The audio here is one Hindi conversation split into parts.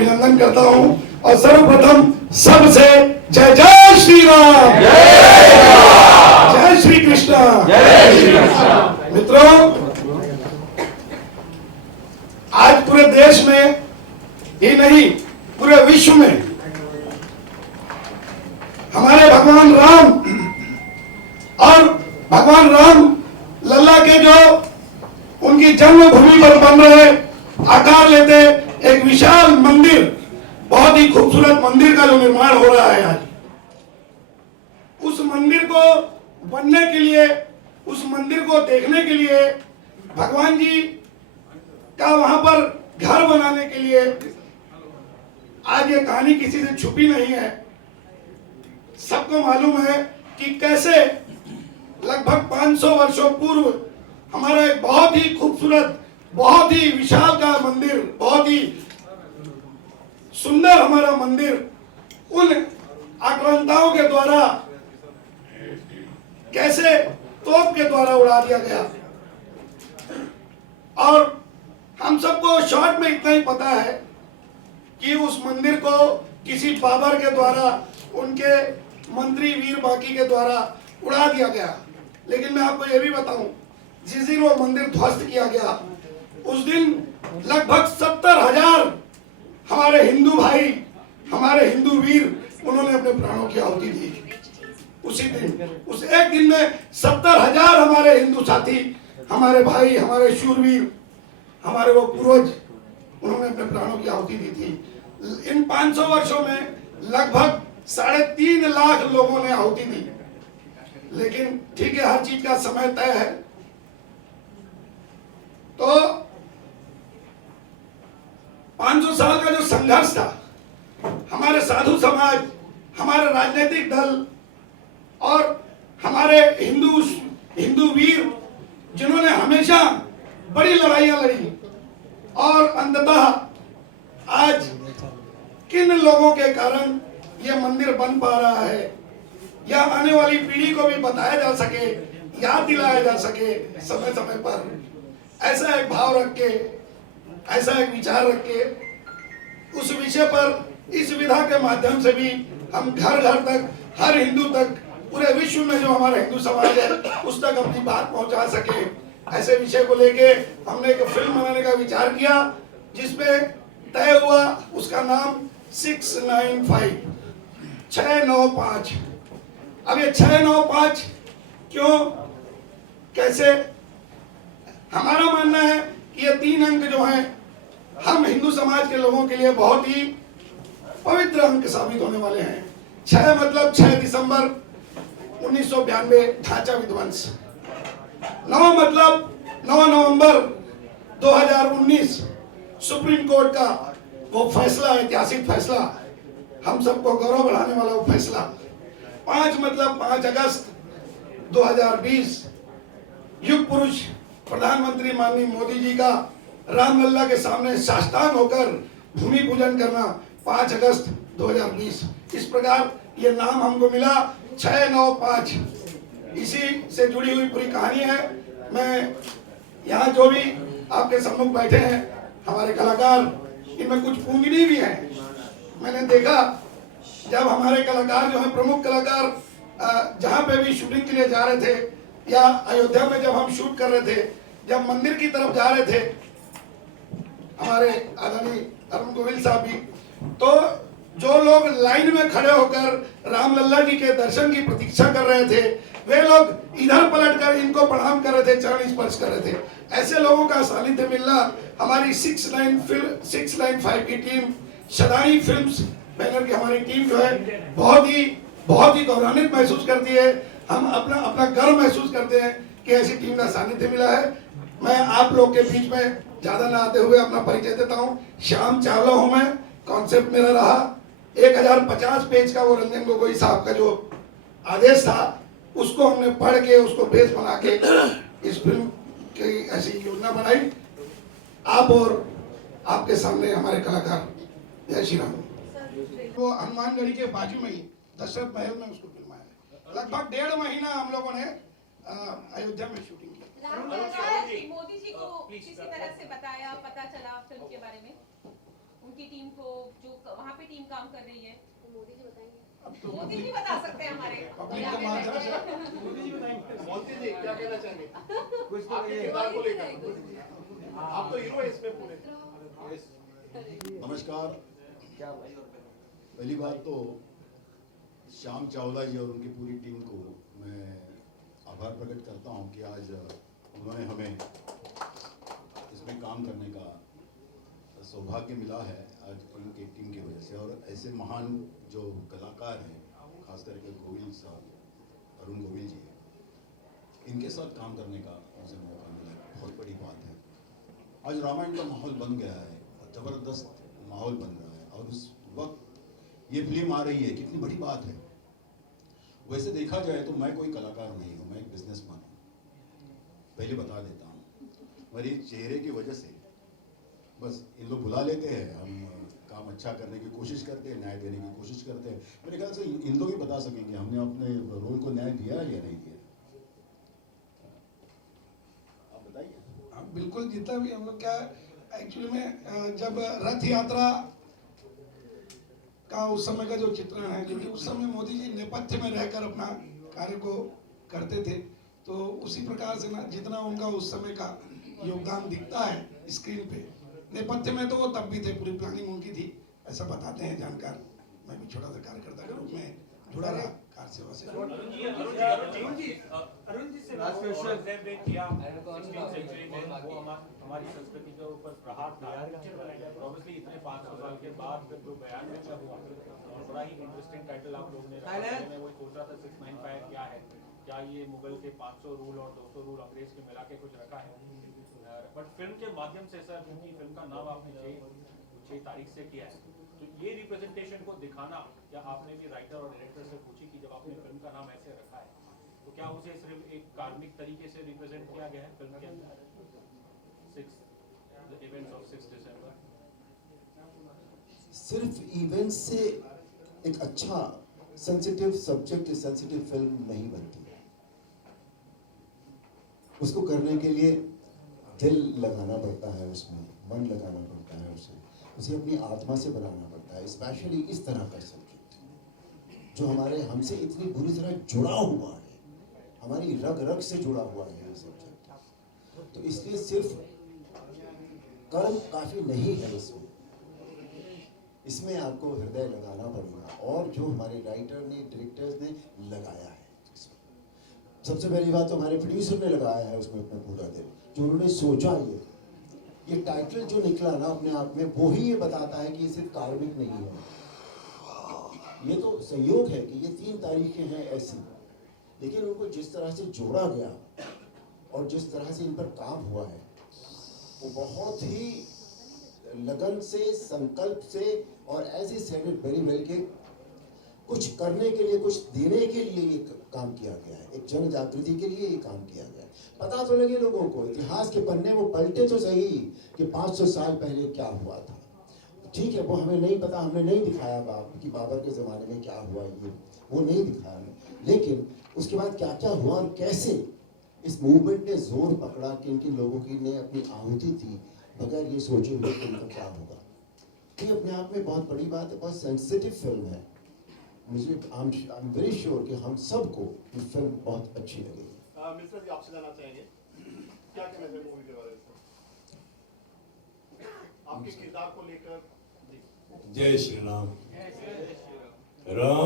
अभिनंदन करता हूं और सर्वप्रथम सबसे जय जय श्री राम, जय श्री कृष्ण। मित्रों, आज पूरे देश में ही नहीं पूरे विश्व में हमारे भगवान राम और भगवान राम लल्ला के जो उनकी जन्मभूमि पर बन रहे आकार लेते एक विशाल मंदिर, बहुत ही खूबसूरत मंदिर का जो निर्माण हो रहा है आज, उस मंदिर को बनने के लिए, उस मंदिर को देखने के लिए, भगवान जी का वहां पर घर बनाने के लिए, आज ये कहानी किसी से छुपी नहीं है। सबको मालूम है कि कैसे लगभग 500 वर्षों पूर्व हमारा एक बहुत ही खूबसूरत, बहुत ही विशाल का मंदिर, बहुत ही सुंदर हमारा मंदिर उन आक्रांताओं के द्वारा कैसे तोप के द्वारा उड़ा दिया गया। और हम सबको शॉर्ट में इतना ही पता है कि उस मंदिर को किसी बाबर के द्वारा, उनके मंत्री वीर बाकी के द्वारा उड़ा दिया गया। लेकिन मैं आपको यह भी बताऊं, जिस दिन वो मंदिर ध्वस्त किया गया, उस दिन लगभग 70,000 हमारे हिंदू भाई, हमारे हिंदू वीर, उन्होंने अपने प्राणों की आहुति दी। उसी दिन, उस एक दिन में 70,000 हमारे हिंदू साथी, हमारे भाई, हमारे शूरवीर, हमारे वो पूर्वज, उन्होंने अपने प्राणों की आहुति दी थी। इन 500 वर्षों में लगभग 3.5 लाख लोगों ने आहुति दी। लेकिन ठीक है, हर चीज का समय तय है। तो 500 साल का जो संघर्ष था, हमारे साधु समाज, हमारे राजनीतिक दल और हमारे हिंदू वीर, जिन्होंने हमेशा बड़ी लड़ाइयां लड़ी, और अंततः आज किन लोगों के कारण यह मंदिर बन पा रहा है, या आने वाली पीढ़ी को भी बताया जा सके, याद दिलाया जा सके समय समय पर, ऐसा एक भाव रख के, ऐसा एक विचार रख के, उस विषय पर इस विधा के माध्यम से भी हम घर घर तक, हर हिंदू तक, पूरे विश्व में जो हमारा हिंदू समाज है उस तक अपनी बात पहुंचा सके, ऐसे विषय को लेके हमने एक फिल्म बनाने का विचार किया, जिसमें तय हुआ उसका नाम 695, 695। अब ये 695 क्यों, कैसे? हमारा मानना है कि ये 3 अंक जो हैं, हम हिंदू समाज के लोगों के लिए बहुत ही पवित्र अंक साबित होने वाले हैं। 6 मतलब 6 दिसंबर 1992 ढांचा विध्वंस। 9 मतलब 9 नवंबर 2019 सुप्रीम कोर्ट का वो फैसला, ऐतिहासिक फैसला, हम सबको गौरव बढ़ाने वाला वो फैसला। 5 मतलब 5 अगस्त 2020 युग पुरुष प्रधानमंत्री माननीय मोदी जी का रामलला के सामने साष्टांग होकर भूमि पूजन करना, 5 अगस्त 2020। इस प्रकार ये नाम हमको मिला 695। इसी से जुड़ी हुई पूरी कहानी है। मैं यहाँ जो भी आपके सम्मुख बैठे हैं हमारे कलाकार, इनमें कुछ पूंगनी भी हैं। मैंने देखा जब हमारे कलाकार जो हैं, प्रमुख कलाकार जहाँ पे भी शूटिंग के लिए जा रहे थे, या अयोध्या में जब हम शूट कर रहे थे, जब मंदिर की तरफ जा रहे थे, हमारे आदरणीय अरुण गोविल साहब भी, तो जो लोग लाइन में खड़े होकर रामलला जी के दर्शन की प्रतीक्षा कर रहे थे, वे लोग इधर पलटकर इनको प्रणाम कर रहे थे, चरण स्पर्श कर रहे थे। ऐसे लोगों का सानिध्य मिलना हमारी 695 की टीम, शदाई फिल्म्स बैनर की हमारी टीम जो है बहुत ही गौरवान्वित महसूस करती है। हम अपना गर्व महसूस करते हैं कि ऐसी टीम का सानिध्य मिला है। मैं आप लोग के बीच में ज्यादा ना आते हुए अपना परिचय देता हूँ। श्याम चावला हूँ मैं। कॉन्सेप्ट मेरा रहा 1050 पेज का वो रंजन गोगोई साहब का जो आदेश था, उसको हमने पढ़ के, उसको बेस बना के इस फिल्म की ऐसी योजना बनाई। आप और आपके सामने हमारे कलाकार। जय श्री राम। वो हनुमानगढ़ी के बाजू में ही दशरथ महल में उसको फिल्माया है। लगभग 1.5 महीना हम लोगों ने अयोध्या में शूटिंग की। मोदी जी को किसी तरह से बताया, पता चला फिल्म के बारे में? उनकी टीम को, जो वहाँ पे टीम काम कर रही है? मोदी जी बताएंगे। अब तो मोदी जी बता सकते हैं हमारे। पब्लिक के माध्यम से मोदी जी बताएंगे। मोदी जी क्या कहना चाहेंगे कुछ तो आपके ये किरदार को लेकर? आप तो हीरो है इसमें पूरे। नमस्कार। क्या भाई? पहली बात तो श्याम चावला जी और उनकी पूरी टीम को मैं आभार प्रकट करता हूं कि आज उन्होंने हमें इसमें काम करने का सौभाग्य मिला है आज उनकी टीम की वजह से। और ऐसे महान जो कलाकार हैं, खास करके गोविल साहब, अरुण गोविल जी, इनके साथ काम करने का मुझे मौका मिला, बहुत बड़ी बात है। आज रामायण का माहौल बन गया है, ज़बरदस्त माहौल बन रहा है, और उस वक्त ये फिल्म आ रही है, कितनी बड़ी बात है। वैसे देखा जाए तो मैं कोई कलाकार नहीं हूँ, मैं एक बिजनेसमैन हूँ, पहले बता देता हूँ। मेरे चेहरे की वजह से बस इन लोग बुला लेते हैं, हम काम अच्छा करने की कोशिश करते हैं, न्याय देने की कोशिश करते हैं। मेरे ख्याल से इन लोग ही बता सकेंगे हमने अपने रोल को न्याय दिया या नहीं दिया। आप बताइए। हाँ, बिल्कुल। जितना भी हम लोग क्या एक्चुअली में जब रथ यात्रा का उस समय का जो चित्रण है, क्योंकि उस समय मोदी जी नेपथ्य में रहकर अपना कार्य को करते थे, तो उसी प्रकार से ना जितना उनका उस समय का योगदान दिखता है स्क्रीन पे, नेपथ्य में तो वो तब भी थे, पूरी प्लानिंग उनकी थी, ऐसा बताते हैं जानकार। मैं भी छोटा सा कार्यकर्ता के रूप में जुड़ा रहा कार सेवा से। अरुण जी से लास्ट क्वेश्चन किया 16th सेंचुरी में वो हमारी संस्कृति के ऊपर प्रहार था। ऑब्वियसली इतने 500 साल के बाद जो 92 में हुआ, और बड़ा ही इंटरेस्टिंग टाइटल आप लोगों ने रखा। मैं वही सोच रहा था 695 क्या है, क्या ये मुगल के 500 रूल और 200 रूल अंग्रेज के मिला के कुछ रखा है। बट फिल्म के माध्यम से सर, क्योंकि फिल्म का नाम आपने 6 तारीख से किया है, तो ये रिप्रेजेंटेशन को दिखाना, या आपने भी राइटर और डायरेक्टर से पूछी कि जब आपने फिल्म का नाम ऐसे रखा है, तो क्या उसे सिर्फ एक कार्मिक तरीके से रिप्रेजेंट किया गया है फिल्म के अंदर, 6 इवेंट्स ऑफ 6 दिसंबर? सिर्फ इवेंट से एक अच्छा सेंसिटिव सब्जेक्ट, सेंसिटिव फिल्म नहीं बनती है। उसको करने के लिए दिल लगाना पड़ता है, उसमें मन लगाना पड़ता है, उसे अपनी आत्मा से बनाना पड़ता है। स्पेशली इस तरह का सब्जेक्ट जो हमारे हमसे इतनी बुरी तरह जुड़ा हुआ है, हमारी रग रग से जुड़ा हुआ है ये सब्जेक्ट। तो इसलिए सिर्फ कर्म काफी नहीं है, इसमें आपको हृदय लगाना पड़ेगा, और जो हमारे राइटर ने, डायरेक्टर्स ने लगाया है। सबसे पहली बात तो हमारे प्रोड्यूसर ने लगाया है उसमें अपना पूरा दिल, जो उन्होंने सोचा। ये टाइटल जो निकला ना अपने आप में, वो ही ये बताता है कि ये सिर्फ कार्मिक नहीं है, ये तो संयोग है कि ये 3 तारीखें हैं ऐसी, लेकिन उनको जिस तरह से जोड़ा गया और जिस तरह से इन पर काम हुआ है, वो बहुत ही लगन से, संकल्प से, और as a said it very well के कुछ करने के लिए, कुछ देने के लिए ये काम किया गया है, एक जन जागृति के लिए ये काम किया गया है। पता तो लगे लोगों को, इतिहास के पन्ने वो पलटे तो सही कि 500 साल पहले क्या हुआ था। ठीक है, वो हमें नहीं पता, हमने नहीं दिखाया कि बाबर के ज़माने में क्या हुआ, ये वो नहीं दिखाया हमें, लेकिन उसके बाद क्या क्या हुआ और कैसे इस मूवमेंट ने जोर पकड़ा, किन किन लोगों की ने अपनी आहुति दी बगैर ये सोचे हुए कि उनका क्या होगा। ये अपने आप में बहुत बड़ी बात है, बहुत सेंसिटिव फिल्म है। मुझे आई एम वेरी श्योर कि हम सबको ये फिल्म बहुत अच्छी लगेगी। मिश्रा जी आपसे जानना चाहेंगे, क्या कहना चाहिए मूवी के बारे में, आपके किरदार को लेकर? जय श्री राम। राम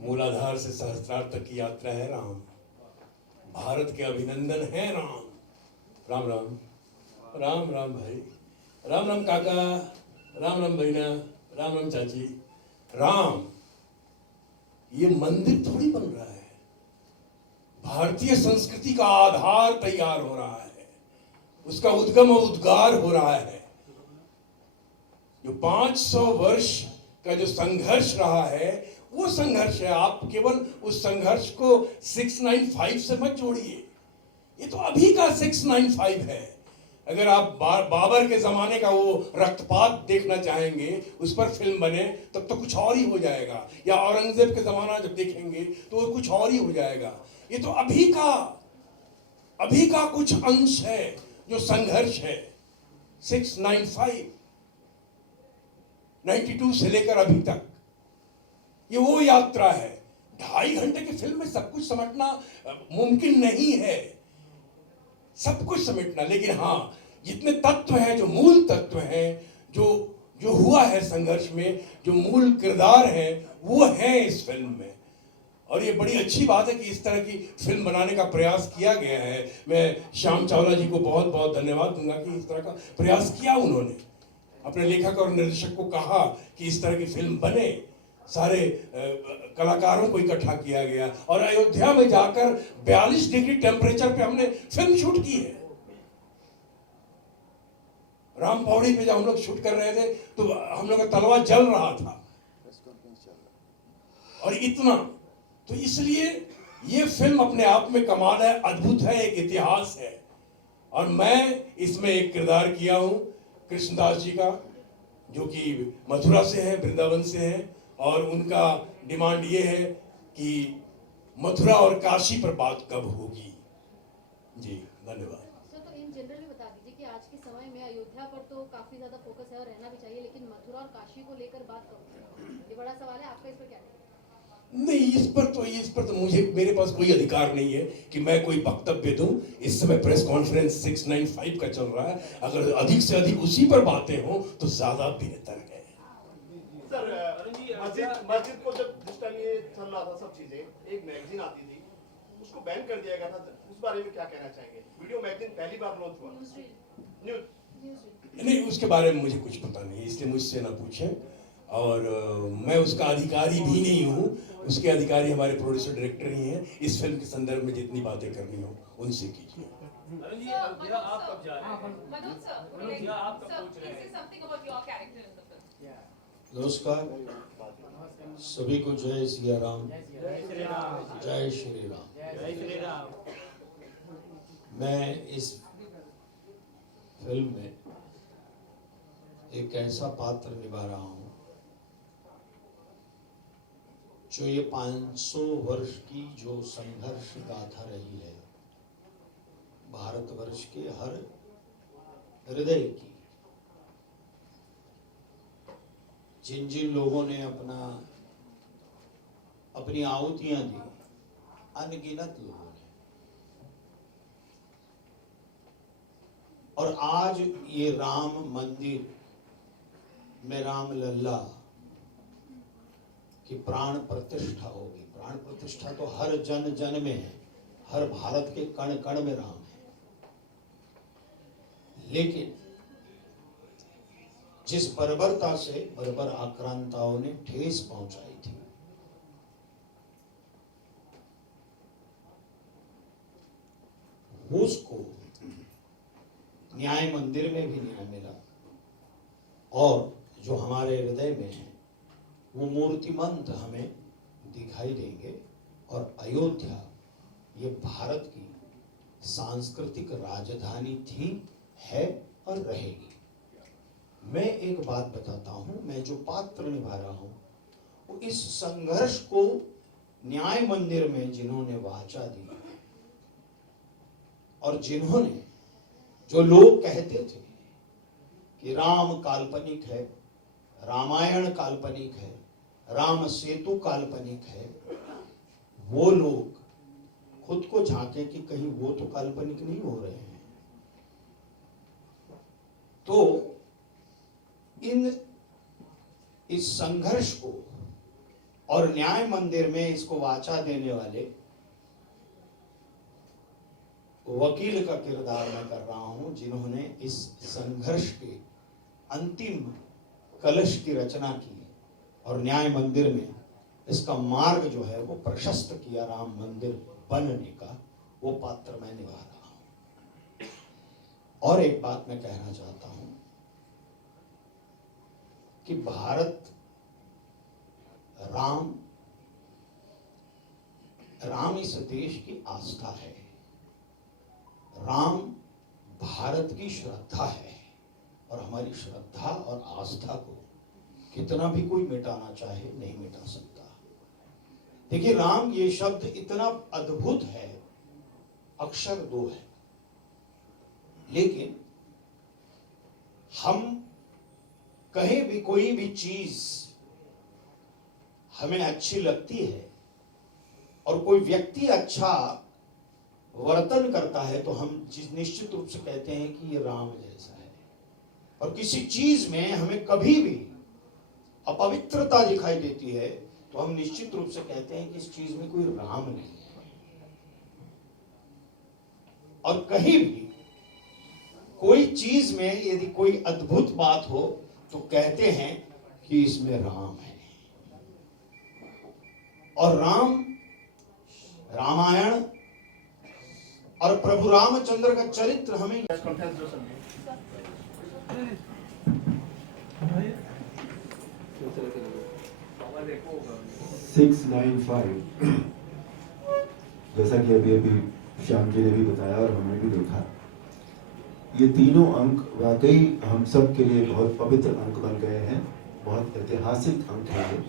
मूलाधार से सहस्त्रार्थ तक की यात्रा है राम, भारत के अभिनंदन है राम। राम राम राम राम भाई, राम राम काका, राम राम बहना, राम राम चाची। राम, ये मंदिर थोड़ी बन रहा है, भारतीय संस्कृति का आधार तैयार हो रहा है, उसका उद्गम और उद्गार हो रहा है। जो 500 वर्ष का जो संघर्ष रहा है, वो संघर्ष है। आप केवल उस संघर्ष को 695 से मत जोड़िए, ये तो अभी का 695 है। अगर आप बाबर के जमाने का वो रक्तपात देखना चाहेंगे, उस पर फिल्म बने, तब तो कुछ और ही हो जाएगा, या औरंगजेब के जमाना जब देखेंगे तो वो कुछ और ही हो जाएगा। ये तो अभी का कुछ अंश है जो संघर्ष है। 695 92 से लेकर अभी तक ये वो यात्रा है। 2.5 घंटे की फिल्म में सब कुछ समेटना मुमकिन नहीं है, सब कुछ समेटना। लेकिन हाँ, जितने तत्व हैं, जो मूल तत्व हैं, जो हुआ है संघर्ष में, जो मूल किरदार हैं, वो हैं इस फिल्म में। और ये बड़ी अच्छी बात है कि इस तरह की फिल्म बनाने का प्रयास किया गया है। मैं श्याम चावला जी को बहुत बहुत धन्यवाद दूंगा कि इस तरह का प्रयास किया उन्होंने। अपने लेखक और निर्देशक को कहा कि इस तरह की फिल्म बने, सारे कलाकारों को इकट्ठा किया गया और अयोध्या में जाकर 42 डिग्री टेम्परेचर पे हमने फिल्म शूट की है। राम पौड़ी पे जब हम लोग शूट कर रहे थे तो हम लोग का तलवा जल रहा था, और इतना। तो इसलिए ये फिल्म अपने आप में कमाल है, अद्भुत है, एक इतिहास है। और मैं इसमें एक किरदार किया हूं कृष्णदास जी का, जो कि मथुरा से हैं, वृंदावन से हैं, और उनका डिमांड ये है कि मथुरा और काशी पर बात कब होगी। जी धन्यवाद। सर, तो इन जनरल में बता दीजिए कि आज के समय में अयोध्या पर तो काफी ज्यादा फोकस है और रहना भी चाहिए, लेकिन मथुरा और काशी को लेकर बात कब होगी? ये बड़ा सवाल है, आपका इस पर क्या कहना है? नहीं, इस पर तो मुझे, मेरे पास कोई अधिकार नहीं है कि मैं कोई वक्तव्य दूं। इस समय प्रेस कॉन्फ्रेंस 695 का चल रहा है, अगर अधिक से अधिक उसी पर बातें हों तो ज्यादा बेहतर है। सर, मस्जिद को जब जिस टाइम ये चल रहा था सब चीजें, एक मैगजीन आती थी, उसको बैन कर दिया गया था, उस बारे में क्या कहना चाहेंगे? वीडियो मैगजीन पहली बार लॉन्च हुआ, न्यूज़ नहीं, उसके बारे में मुझे कुछ पता नहीं है, इसलिए मुझसे ना पूछें। और मैं उसका अधिकारी भी नहीं हूँ, उसके अधिकारी हमारे प्रोड्यूसर डायरेक्टर ही हैं। इस फिल्म के संदर्भ में जितनी बातें करनी हो उनसे कीजिए। आप कब जा रहे हैं? Manoj sir, would you like- आप कब sir, पूछ रहे please say something about your character in the film. नमस्कार सभी को, जय सिया राम, जय श्री राम। मैं इस फिल्म में एक ऐसा पात्र निभा रहा हूं जो ये 500 वर्ष की जो संघर्ष गाथा रही है भारतवर्ष के हर हृदय की, जिन जिन लोगों ने अपनी आहुतियां दी, अनगिनत लोगों ने, और आज ये राम मंदिर में राम लल्ला की प्राण प्रतिष्ठा होगी। प्राण प्रतिष्ठा तो हर जन जन में है, हर भारत के कण कण में राम है। लेकिन जिस बर्बरता से बर्बर आक्रांताओं ने ठेस पहुंचाई थी, उसको न्याय मंदिर में भी न्याय मिला, और जो हमारे हृदय में है वो मूर्तिमंत हमें दिखाई देंगे। और अयोध्या ये भारत की सांस्कृतिक राजधानी थी, है और रहेगी। मैं एक बात बताता हूं, मैं जो पात्र निभा रहा हूं वो इस संघर्ष को न्याय मंदिर में जिन्होंने वाचा दी, और जिन्होंने, जो लोग कहते थे कि राम काल्पनिक है, रामायण काल्पनिक है, राम सेतु काल्पनिक है, वो लोग खुद को झांके कि कहीं वो तो काल्पनिक नहीं हो रहे हैं। तो इस संघर्ष को और न्याय मंदिर में इसको वाचा देने वाले वकील का किरदार मैं कर रहा हूं, जिन्होंने इस संघर्ष के अंतिम कलश की रचना की और न्याय मंदिर में इसका मार्ग जो है वो प्रशस्त किया, राम मंदिर बनने का, वो पात्र मैं निभा रहा हूं। और एक बात मैं कहना चाहता हूं कि राम इस देश की आस्था है, राम भारत की श्रद्धा है, और हमारी श्रद्धा और आस्था को कितना भी कोई मिटाना चाहे नहीं मिटा सकता। देखिए, राम ये शब्द इतना अद्भुत है, अक्षर 2 है, लेकिन हम कहीं भी कोई भी चीज हमें अच्छी लगती है और कोई व्यक्ति अच्छा वर्तन करता है तो हम निश्चित रूप से कहते हैं कि ये राम जैसा है। और किसी चीज में हमें कभी भी अपवित्रता दिखाई देती है तो हम निश्चित रूप से कहते हैं कि इस चीज में कोई राम नहीं है। और कहीं भी कोई चीज में यदि कोई अद्भुत बात हो तो कहते हैं कि इसमें राम है। और रामायण और प्रभु रामचंद्र का चरित्र हमें 695 जैसा कि अभी अभी श्याम जी ने भी बताया और हमने भी देखा, ये तीनों अंक वाकई हम सब के लिए बहुत पवित्र अंक बन गए हैं, बहुत ऐतिहासिक अंक हैं ये,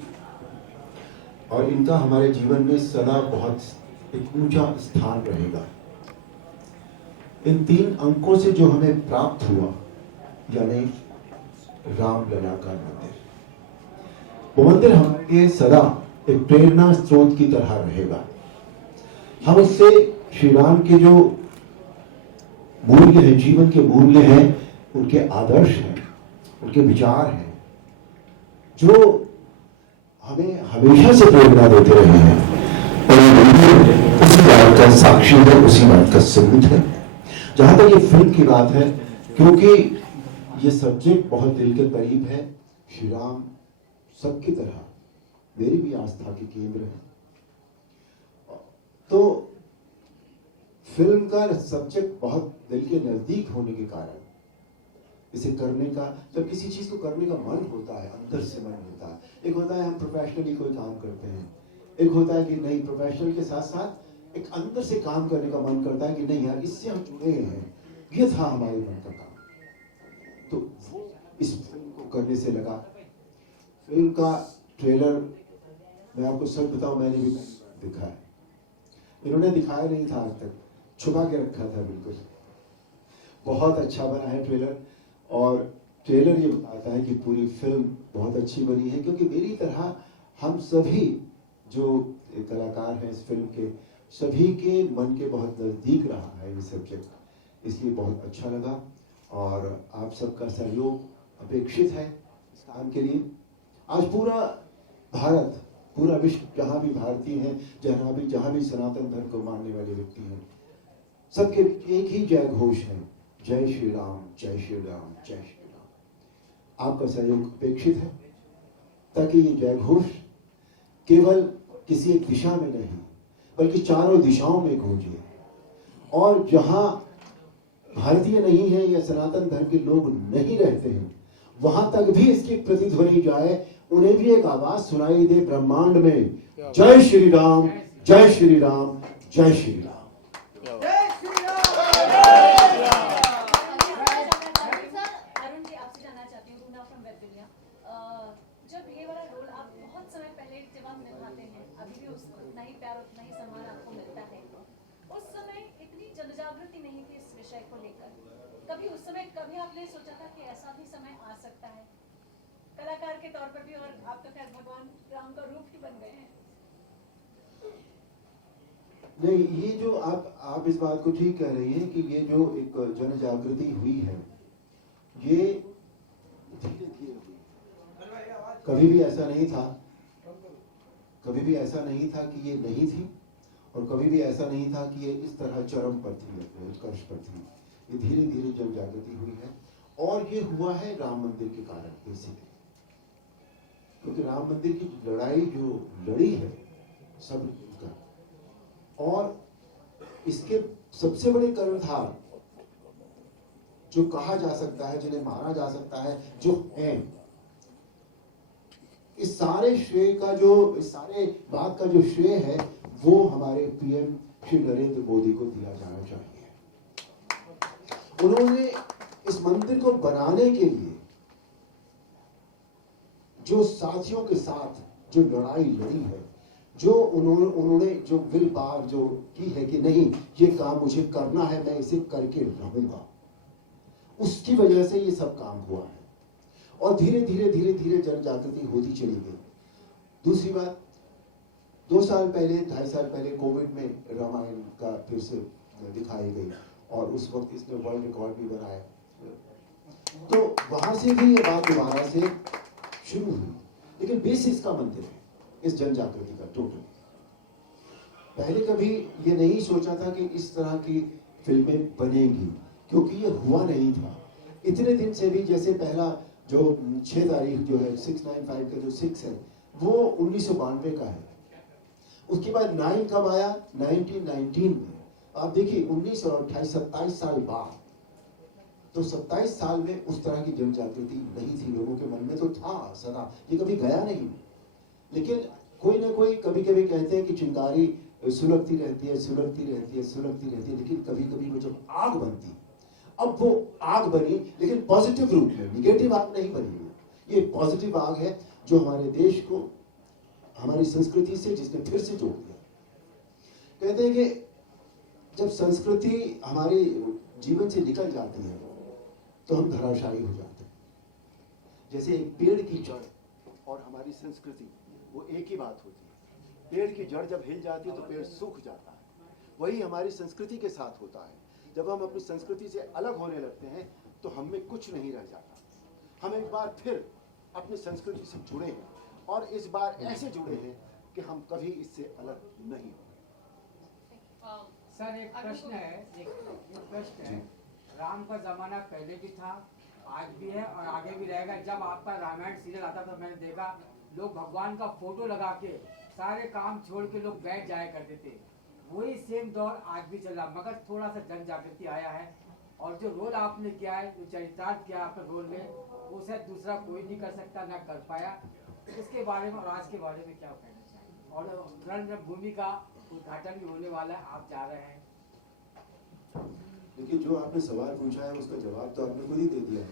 और इनका हमारे जीवन में सदा बहुत एक ऊंचा स्थान रहेगा। इन 3 अंकों से जो हमें प्राप्त हुआ, यानी रामलला का मंदिर, वो मंदिर हमारे सदा एक प्रेरणा स्रोत की तरह रहेगा। हम उससे श्री राम के जो मूल्य हैं, जीवन के मूल्य हैं, उनके आदर्श हैं, उनके विचार हैं, जो हमें हमेशा से प्रेरणा देते रहे हैं, और उसी बात का साक्षी है, उसी बात का सबूत है। जहां तक ये फिल्म की बात है, क्योंकि ये सब्जेक्ट बहुत दिल के करीब है, श्री राम सबकी तरह मेरी भी आस्था के केंद्र है, तो फिल्म का सब्जेक्ट बहुत दिल के नजदीक होने के कारण इसे करने का, जब किसी चीज को करने का मन होता है, अंदर से मन होता है, एक होता है हम प्रोफेशनली कोई काम करते हैं, एक होता है कि नहीं प्रोफेशनल के साथ साथ एक अंदर से काम करने का मन करता है कि नहीं यार इससे हम जुड़े हैं, ये था हमारे मन का काम, तो इस फिल्म को करने से लगा। फिल्म का ट्रेलर मैं आपको सच बताऊं, मैंने भी देखा है, इन्होंने दिखाया नहीं था आज तक, छुपा के रखा था बिल्कुल। बहुत अच्छा बना है ट्रेलर, और ट्रेलर ये बताता है कि पूरी फिल्म बहुत अच्छी बनी है, क्योंकि मेरी तरह हम सभी जो कलाकार हैं इस फिल्म के, सभी के मन के बहुत नजदीक रहा है ये सब्जेक्ट, इसलिए बहुत अच्छा लगा। और आप सबका सहयोग अपेक्षित है इस काम के लिए। आज पूरा भारत, पूरा विश्व, जहाँ भी भारतीय हैं, जहाँ भी सनातन धर्म को मानने वाले व्यक्ति हैं, सबके एक ही जय घोष है, जय श्री राम, जय श्री राम, जय श्री राम। आपका सहयोग अपेक्षित है ताकि ये जय घोष केवल किसी एक दिशा में नहीं बल्कि चारों दिशाओं में गूंजे, और जहां भारतीय नहीं है या सनातन धर्म के लोग नहीं रहते हैं वहां तक भी इसकी प्रतिध्वनि जाए, उन्हें भी एक आवाज सुनाई दे ब्रह्मांड में, जय श्री राम, जय श्री राम, जय श्री राम। अरुण जी, आपसे जानना चाहती हूँ, रूना फ्रॉम वेबविलिया, जब ये वाला रोल आप बहुत समय पहले जब आप निभाते हैं, अभी भी उतना ही प्यार उतना ही सम्मान आपको मिलता है, उस समय इतनी जनजागृति नहीं थी इस विषय को लेकर, कभी उस समय कभी आपने सोचा था कि ऐसा भी समय आ सकता है कलाकार के तौर पर भी, और आप तो खैर भगवान राम का रूप ही बन गए हैं। नहीं, ये जो आप इस बात को ठीक कह रही हैं कि ये जो एक जन जागृति हुई है, ये धीरे धीरे हुई, कभी भी ऐसा नहीं था, कभी भी ऐसा नहीं था कि ये नहीं थी, और कभी भी ऐसा नहीं था कि ये इस तरह चरम पर थी, उत्कर्ष पर थी। ये धीरे धीरे जन जागृति हुई है, और ये हुआ है राम मंदिर के कारण बेसिकली, क्योंकि राम मंदिर की लड़ाई जो लड़ी है सब का, और इसके सबसे बड़े कर्णधार जो कहा जा सकता है, जिन्हें माना जा सकता है, जो हैं, इस सारे श्रेय का जो, इस सारे बात का जो श्रेय है वो हमारे पीएम श्री नरेंद्र मोदी को दिया जाना चाहिए। उन्होंने इस मंदिर को बनाने के लिए जो साथियों के साथ जो लड़ाई लड़ी है, जो उन्होंने जो विल पावर जो की है कि नहीं ये काम मुझे करना है, मैं इसे करके रहूंगा, उसकी वजह से ये सब काम हुआ है और धीरे धीरे जन जागृति होती चली गई। दूसरी बात, 2 साल पहले 2.5 साल पहले कोविड में रामायण का फिर से दिखाई गई और उस वक्त इसने वर्ल्ड रिकॉर्ड भी बनाया, तो वहां से भी ये बात दोबारा से शुरू हुई। लेकिन बेसिस का मंदिर है इस जन जागृति का टोटल। पहले कभी ये नहीं सोचा था कि इस तरह की फिल्में बनेगी, क्योंकि ये हुआ नहीं था इतने दिन से भी। जैसे पहला जो 6 तारीख जो है 695 का जो 6 है वो 1992 का है। उसके बाद 9 कब आया? 1919 में। आप देखिए 19 और 28 27 साल बाद, तो 27 साल में उस तरह की जन जागृति नहीं थी। लोगों के मन में तो था सदा, ये कभी गया नहीं। लेकिन कोई ना कोई कभी कभी कहते हैं कि चिंगारी सुलगती रहती है, सुलगती रहती है, सुलगती रहती है, लेकिन कभी कभी वो जब आग बनती, अब वो आग बनी लेकिन पॉजिटिव रूप में, निगेटिव आग नहीं बनी। ये पॉजिटिव आग है जो हमारे देश को हमारी संस्कृति से जिसने फिर से जोड़ दिया। कहते हैं कि जब संस्कृति हमारे जीवन से निकल जाती है तो हम धराशायी हो जाते हैं। जैसे एक पेड़ की जड़ और हमारी संस्कृति वो एक ही बात होती है। पेड़ की जड़ जब हिल जाती है तो पेड़ सूख जाता है। वही हमारी संस्कृति के साथ होता है। जब हम अपनी संस्कृति से अलग होने लगते हैं तो हम में कुछ नहीं रह जाता। हम एक बार फिर अपनी संस्कृति से जुड़े हैं और इस बार ऐसे जुड़े हैं कि हम कभी इससे अलग नहीं होंगे। सर एक प्रश्न है, राम का जमाना पहले भी था, आज भी है और आगे भी रहेगा। जब आपका रामायण सीरियल आता तो मैंने देखा लोग भगवान का फोटो लगा के सारे काम छोड़ के लोग बैठ जाया करते थे। वही सेम दौर आज भी चल रहा, मगर थोड़ा सा जन जागृति आया है और जो रोल आपने किया है, जो चरितार्थ किया आपने रोल में, वो शायद दूसरा कोई नहीं कर सकता, ना कर पाया। उसके बारे में और आज के बारे में क्या कहना चाहिए? और रणभूमि का उद्घाटन भी होने वाला है, आप जा रहे हैं। देखिए, जो आपने सवाल पूछा है उसका जवाब तो आपने खुद ही दे दिया है।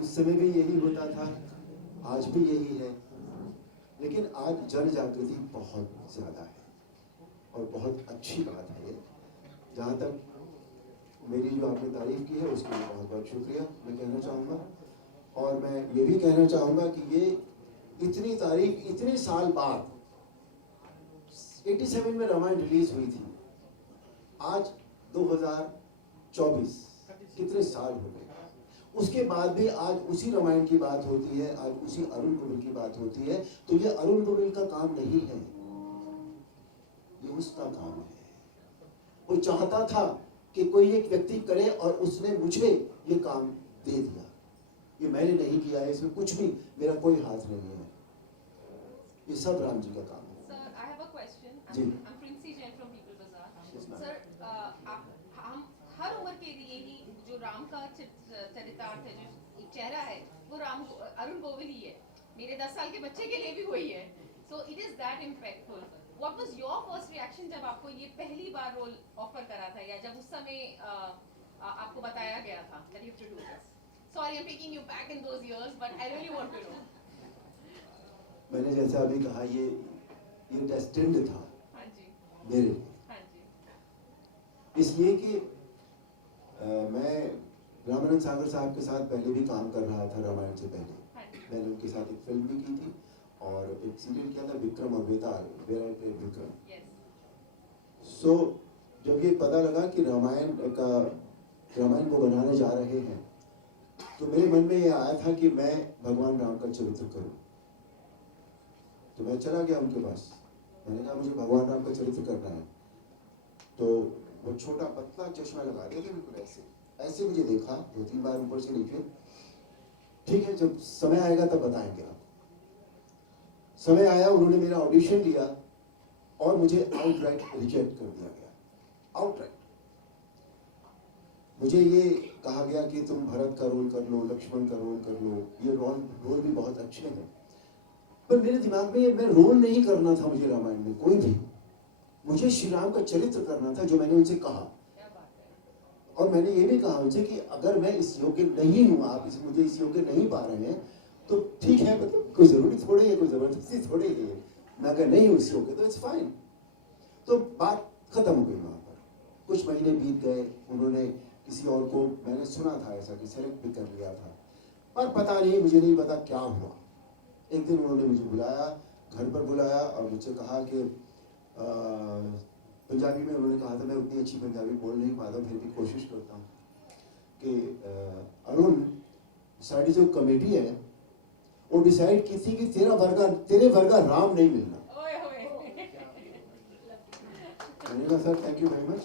उस समय भी यही होता था, आज भी यही है। लेकिन आज जन जागृति बहुत ज्यादा है और बहुत अच्छी बात है। जहाँ तक मेरी जो आपने तारीफ की है उसके लिए बहुत बहुत शुक्रिया मैं कहना चाहूँगा। और मैं ये भी कहना चाहूँगा कि ये इतनी तारीफ इतने साल बाद 87 में रामायण रिलीज हुई थी, आज 2024 कितने साल हो गए, उसके बाद भी आज उसी रामायण की बात होती है, आज उसी अरुण गोविल की बात होती है। तो ये अरुण गोविल का काम नहीं है, ये उसका काम है। वो चाहता था कि कोई एक व्यक्ति करे और उसने मुझे ये काम दे दिया। ये मैंने नहीं किया है, इसमें कुछ भी मेरा कोई हाथ नहीं है, ये सब राम जी का काम है। Sir, I have a question. Ji. I'm Princey Jain from People Bazaar. Sir, हम हर उम्र के लिए ही जो राम का चरितार्थ है, जो चेहरा है, वो राम अरुण गोविल ही है। मेरे 10 साल के बच्चे के लिए भी वही है। So it is that impactful. What was your first reaction जब आपको ये पहली बार रोल ऑफर करा था, या जब उस समय आपको बताया गया था that you have to do this? Sorry, I'm taking you back in those years, but I really want to know. मैंने जैसा अभी कहा, ये डेस्टिन्ड था हाँ जी, मेरे लिए, हाँ जी, इसलिए कि मैं रामानंद सागर साहब के साथ पहले भी काम कर रहा था रामायण से पहले। हाँ जी। मैंने उनके साथ एक फिल्म भी की थी और एक सीरियल किया था विक्रम और बेताल, वेयर आई प्लेड विक्रम। सो जब ये पता लगा कि रामायण को बनाने जा रहे हैं तो मेरे मन में ये आया था कि मैं भगवान राम का चरित्र करूं। तो मैं चला गया उनके पास, मैंने कहा मुझे भगवान राम का चरित्र करना है। तो वो छोटा पतला चश्मा लगा दिया था, बिल्कुल ऐसे मुझे देखा 2-3 बार ऊपर से नीचे। ठीक है, जब समय आएगा तब बताएंगे आप। समय आया, उन्होंने मेरा ऑडिशन लिया और मुझे आउटराइट रिजेक्ट कर दिया गया, आउटराइट। मुझे ये कहा गया कि तुम भरत का रोल कर लो, लक्ष्मण का रोल कर लो, ये रोल भी बहुत अच्छे हैं। पर मेरे दिमाग में मैं रोल नहीं करना था मुझे रामायण में कोई भी, मुझे श्री राम का चरित्र करना था, जो मैंने उनसे कहा। और मैंने ये भी कहा उनसे कि अगर मैं इस योग्य नहीं हूँ, आप मुझे इस योग्य नहीं पा रहे हैं तो ठीक है, मतलब कोई जरूरी थोड़ी है, कोई जबरदस्ती थोड़ी है। मैं अगर नहीं हूँ इस योग्य तो इट्स फाइन। तो बात खत्म हो गई वहां पर। कुछ महीने बीत गए, उन्होंने किसी और को मैंने सुना था ऐसा कि सेलेक्ट भी कर लिया था, पर पता नहीं, मुझे नहीं पता क्या हुआ। एक दिन उन्होंने मुझे बुलाया, घर पर बुलाया और मुझसे कहा कि पंजाबी में उन्होंने कहा था, मैं उतनी अच्छी पंजाबी बोल नहीं पाता, फिर भी कोशिश करता हूँ कि अरुण, साड़ी जो कमेटी है वो डिसाइड की थी कि तेरे वर्गा राम नहीं मिलना। मैंने कहा sir thank you very much,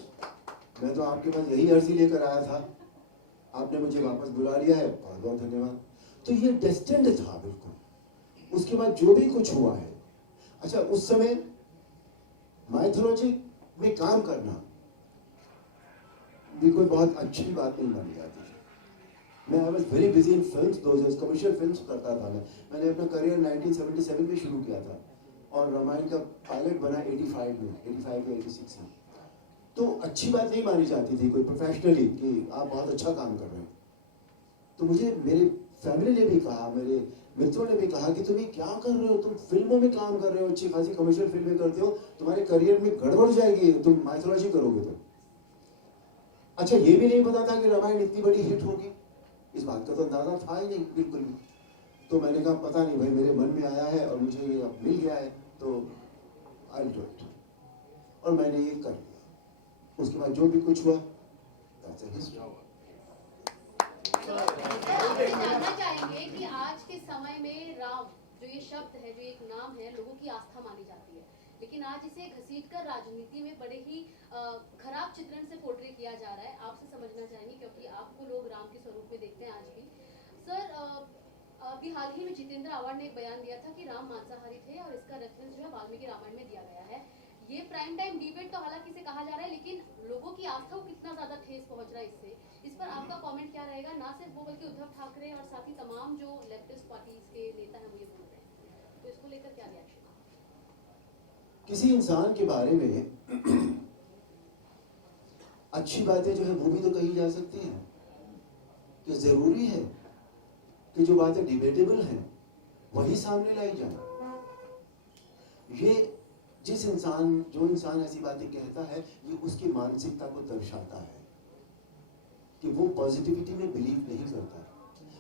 मैं तो आपके पास यही अर्जी लेकर आया था, आपने मुझे वापस बुला लिया है, बहुत बहुत धन्यवाद। तो ये डेस्टिन्ड था बिल्कुल। उसके बाद जो भी कुछ हुआ है, अच्छा उस समय माइथोलॉजी में काम करना भी कोई बहुत अच्छी बात नहीं मानी जाती है। मैं I was very busy in films, those commercial films करता था मैंने अपना करियर 1977 में शुरू किया था और रामायण का पायलट बना 85 या 86 में। तो अच्छी बात नहीं मानी जाती थी कोई प्रोफेशनली कि आप बहुत अच्छा काम कर रहे हैं। तो मुझे मेरे फैमिली ने भी कहा, मेरे मित्रों ने भी कहा कि तुम ये क्या कर रहे हो, तुम फिल्मों में काम कर रहे हो, अच्छी खासी कमर्शियल फिल्में करते हो, तुम्हारे करियर में गड़बड़ जाएगी, तुम माइथोलॉजी करोगे तो। अच्छा ये भी नहीं पता था कि रामायण इतनी बड़ी हिट होगी, इस बात का तो अंदाजा था ही नहीं बिल्कुल भी। तो मैंने कहा पता नहीं भाई, मेरे मन में आया है और मुझे ये अब मिल गया है तो आई डू इट, और मैंने ये कर लिया। उसके बाद जो भी कुछ हुआ that's a history. जानना चाहेंगे कि आज के समय में राम जो ये शब्द है, जो एक नाम है, लोगों की आस्था मानी जाती है, लेकिन आज इसे घसीटकर राजनीति में बड़े ही खराब चित्रण से पोर्ट्रे किया जा रहा है। आपसे समझना चाहेंगे क्योंकि आपको लोग राम के स्वरूप में देखते हैं आज भी। सर अभी हाल ही में जितेंद्र आवाड ने एक बयान दिया था कि राम मांसाहारी थे और इसका रेफरेंस जो है वाल्मीकि रामायण में दिया गया है। ये प्राइम टाइम डिबेट तो हालांकि इसे कहा जा रहा है, लेकिन लोगों की आस्था को कितना ज्यादा ठेस पहुंच रहा है इससे, इस पर आपका कमेंट क्या रहेगा? ना सिर्फ वो बल्कि उद्धव ठाकरे और साथ ही तमाम जो लेफ्टिस्ट पार्टीज के नेता हैं वो ये बोल रहे हैं, तो इसको लेकर क्या रिएक्शन? किसी इंसान के बारे में अच्छी बातें जो है वो भी तो कही जा सकती हैं। कि जरूरी है कि जो बातें डिबेटेबल हैं वही सामने लाई जाए। ये जो इंसान ऐसी बातें कहता है, ये उसकी मानसिकता को दर्शाता है कि वो पॉजिटिविटी में बिलीव नहीं करता।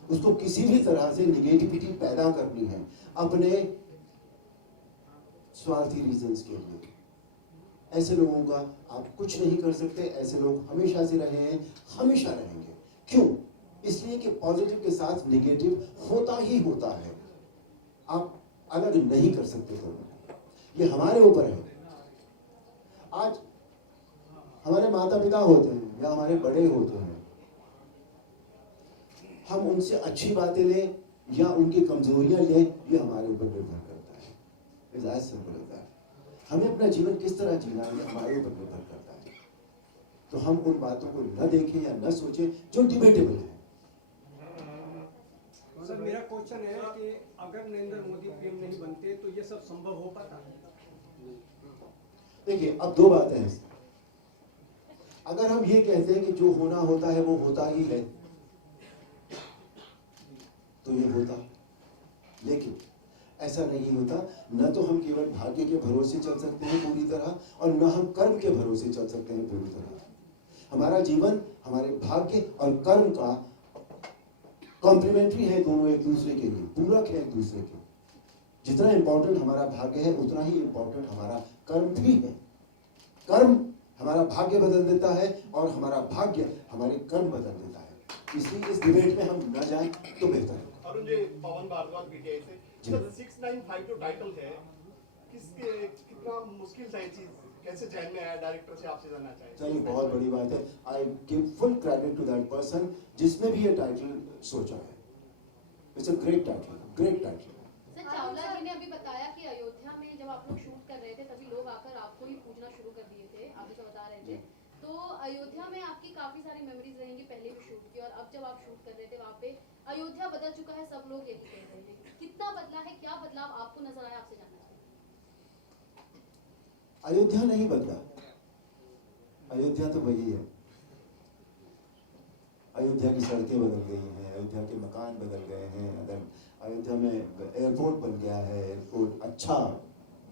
उसको किसी भी तरह से निगेटिविटी पैदा करनी है अपने स्वार्थी रीजंस के लिए। ऐसे लोगों का आप कुछ नहीं कर सकते। ऐसे लोग हमेशा से रहे हैं, हमेशा रहेंगे। क्यों? इसलिए कि पॉजिटिव के साथ निगेटिव होता ही होता है, आप अलग नहीं कर सकते। तो ये हमारे ऊपर है। आज हमारे माता पिता होते हैं या हमारे बड़े होते हैं, हम उनसे अच्छी बातें लें या उनकी कमजोरियां लें, ये हमारे ऊपर निर्भर करता है। It's as simple as that. हमें अपना जीवन किस तरह जीना है हमारे ऊपर निर्भर करता है। तो हम उन बातों को न देखें या न सोचें जो डिबेटेबल है। सर मेरा क्वेश्चन है कि अगर नरेंद्र मोदी पीएम नहीं बनते तो ये सब संभव हो पाता? देखिए अब दो बातें हैं। अगर हम ये कहते हैं कि जो होना होता है वो होता ही है तो ये होता, लेकिन ऐसा नहीं होता। न तो हम केवल भाग्य के भरोसे चल सकते हैं पूरी तरह, और न हम कर्म के भरोसे चल सकते हैं पूरी तरह। हमारा जीवन हमारे भाग्य और कर्म का कॉम्प्लीमेंट्री है, दोनों एक दूसरे के लिए पूरक है एक दूसरे के। जितना इंपॉर्टेंट हमारा भाग्य है उतना ही इंपॉर्टेंट हमारा कर्म भी है। कर्म हमारा भाग्य बदल देता है और हमारा भाग्य हमारे कर्म बदल देता है। इसलिए इस डिबेट में हम न जाएं तो बेहतर है। अरुण जी, पवन भारद्वाज पीटीआई से, जब 695 जो टाइटल है, कितना मुश्किल था ये चीज, कैसे जहन में आया? डायरेक्टर से आपसे जानना चाहेंगे। चलिए बहुत बड़ी बात है। I give full credit to that person जिसने भी ये टाइटल सोचा है। It's a great title, great title. Sir Chawla ji ने अभी बताया कि अयोध्या में जब आप लोग शूट कर रहे थे तभी लोग आकर आपको ही पूछना शुरू कर दिए थे, आप जैसा बता रहे थे। तो अयोध्या में आपकी काफी सारी मेमोरीज रहेंगी पहले भी शूट की, और अब जब आप शूट कर रहे थे वहाँ पे अयोध्या बदल चुका है, सब लोग यही कह रहे हैं। कितना बदला है, क्या बदलाव आपको नजर आया, आपसे जानना चाहिए। अयोध्या नहीं बदला, अयोध्या तो वही है। अयोध्या की सड़कें बदल गई हैं, अयोध्या के मकान बदल गए हैं, अयोध्या में एयरपोर्ट बन गया है, एयरपोर्ट अच्छा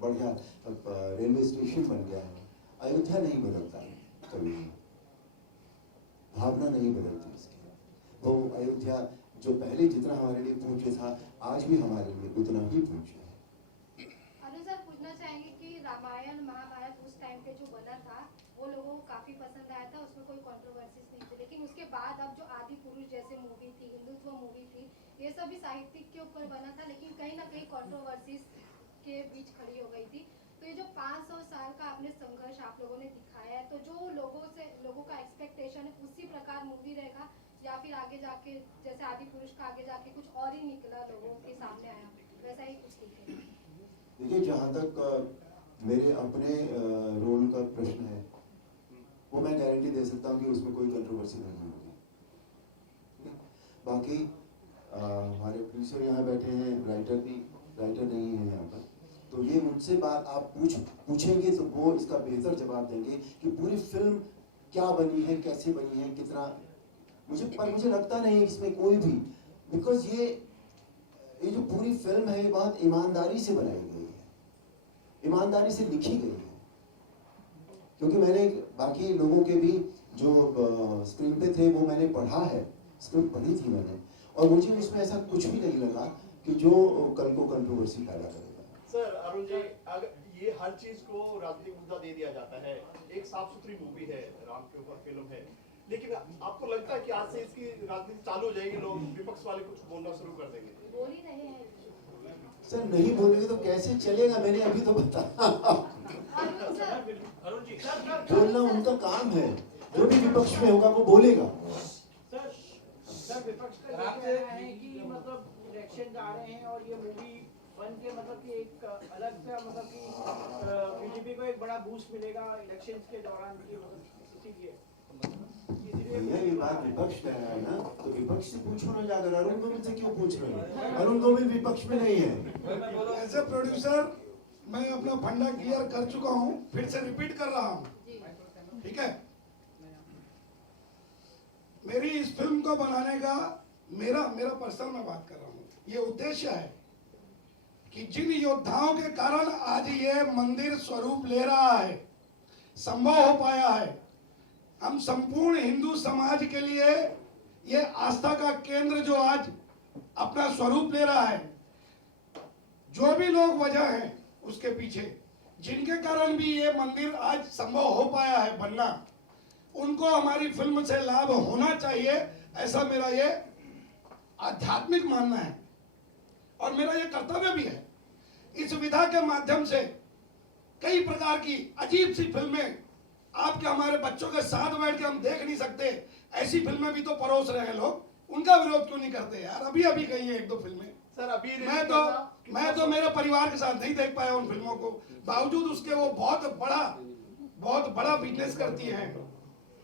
बढ़िया रेलवे स्टेशन बन गया है। अयोध्या नहीं बदलता है कभी। भावना नहीं बदलती इसकी। वो अयोध्या जो पहले जितना हमारे लिए पूज्य था, आज भी हमारे लिए उतना ही पूज्य है। अरुण सर, पूछना चाहेंगे कि रामायण महाभारत उस टाइम पे जो बना था वो लोगों को काफी पसंद आया था, उसमें कोई कंट्रोवर्सीज नहीं थी, लेकिन उसके बाद अब जो आदि पुरुष जैसे मूवी थी, हिंदुत्व मूवी थी, ये सब भी साहित्यिक के ऊपर बना था, लेकिन कहीं ना कहीं कंट्रोवर्सीज के बीच खड़ी हो गई थी। तो ये जो 500 साल का आपने संघर्ष आप लोगों ने दिखाया है, तो जो लोगों का एक्सपेक्टेशन है उसी प्रकार मूवी रहेगा, या फिर आगे जाके जैसे आदि पुरुष का आगे जाके कुछ और ही निकला, लोगों के सामने आया, वैसा ही कुछ दिखेगा? देखिए, जहाँ तक मेरे अपने रोल का प्रश्न है, वो मैं गारंटी दे सकता हूँ कि उसमें कोई कंट्रोवर्सी नहीं होगी। बाकी हमारे प्रोड्यूसर यहाँ बैठे हैं, राइटर नहीं है यहाँ पर, तो ये उनसे बात आप पूछेंगे तो वो इसका बेहतर जवाब देंगे कि पूरी फिल्म क्या बनी है, कैसे बनी है, कितना। मुझे लगता नहीं है इसमें कोई भी, बिकॉज ये जो पूरी फिल्म है ये बहुत ईमानदारी से बनाई गई है, ईमानदारी से लिखी गई है। क्योंकि मैंने बाकी लोगों के भी जो स्क्रीन पे थे वो मैंने पढ़ा है, स्क्रिप्ट पढ़ी थी मैंने, और मुझे उसमें ऐसा कुछ भी नहीं लगा कि जो कल को कंट्रोवर्सी पैदा करेगा। सर अरुण जी, अगर ये हर चीज को राजनीतिक मुद्दा दे दिया जाता है, एक साफ सुथरी मूवी है, राम के ऊपर फिल्म है, लेकिन आपको लगता है कि आज से इसकी राजनीति चालू हो जाएगी, लोग विपक्ष वाले कुछ बोलना शुरू कर देंगे? बोल ही रहे हैं सर, नहीं बोलेंगे तो कैसे चलेगा? मैंने अभी तो बताया। अरुण जी, बोलना उनका काम है, जो भी विपक्ष में होगा वो बोलेगा। सर विपक्ष का ये कह रहा है कि मतलब इलेक्शन आ रहे हैं और ये मूवी बन के मतलब कि एक अलग सा मतलब कि बीजेपी को एक बड़ा बूस्ट मिलेगा इलेक्शन के दौरान की, मतलब भैया ये बात विपक्ष कह रहा है ना, तो विपक्ष से पूछो ना जाकर, अरुण गोविल से क्यों पूछ रहे हैं? अरुण गोविल विपक्ष में नहीं है। एज ए प्रोड्यूसर मैं अपना फंडा क्लियर कर चुका हूं, फिर से रिपीट कर रहा हूं, ठीक है? मेरी इस फिल्म को बनाने का मेरा पर्सनल मैं बात कर रहा हूं, ये उद्देश्य है कि जिन योद्धाओं के कारण आज ये मंदिर स्वरूप ले रहा है, संभव हो पाया है, हम संपूर्ण हिंदू समाज के लिए ये आस्था का केंद्र जो आज अपना स्वरूप ले रहा है, जो भी लोग वजह हैं उसके पीछे, जिनके कारण भी ये मंदिर आज संभव हो पाया है बनना, उनको हमारी फिल्म से लाभ होना चाहिए, ऐसा मेरा ये आध्यात्मिक मानना है और मेरा ये कर्तव्य भी है। इस विधा के माध्यम से कई प्रकार की अजीब सी फिल्में आपके हमारे बच्चों के साथ बैठ के हम देख नहीं सकते, ऐसी फिल्में भी तो परोस रहे हैं लोग, उनका विरोध क्यों नहीं करते यार? अभी कही है 1-2 फिल्में सर, अभी मैं तो मेरे परिवार के साथ नहीं देख पाया उन फिल्मों को, बावजूद उसके वो बहुत बड़ा बिजनेस करती हैं।